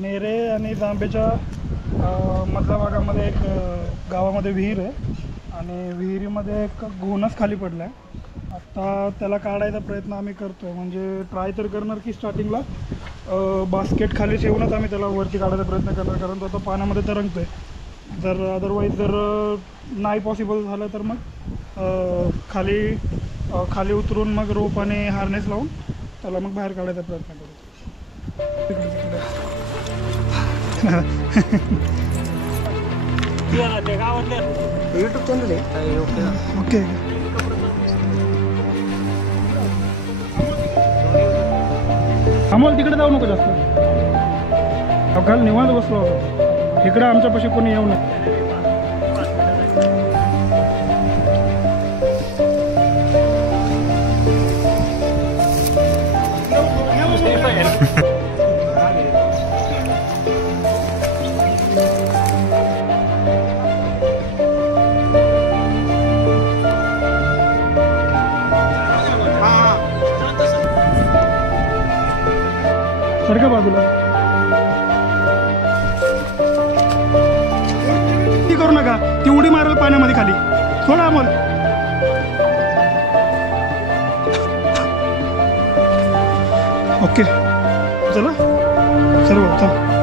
नेरे आणि जांभेच्या मधल्या भागामध्ये एक गावामध्ये विहीर आहे आणि विहिरीमध्ये एक घोणस खाली पडला आहे. आता त्याला काढायचा प्रयत्न आम्ही करतो आहे. म्हणजे ट्राय तर करणार की स्टार्टिंगला बास्केट खाली ठेवूनच आम्ही त्याला वरती काढायचा प्रयत्न करणार, कारण तो आता पाण्यामध्ये तरंगतो आहे. जर अदरवाईज जर नाही पॉसिबल झालं तर मग खाली उतरून मग रोप आणि हार्नेस लावून त्याला मग बाहेर काढायचा प्रयत्न करू. यूट्यूब चॅनल आहे. ओके अमोल तिकडे जाऊ नको जास्त. काल निवांत बसलो होतो इकडं, आमच्यापाशी कोणी येऊ नये. सारखं बाजूला ती करू नका, ती उडी मारेल पाण्यामध्ये खाली. थोडा अमोल. ओके चला सर्व चला.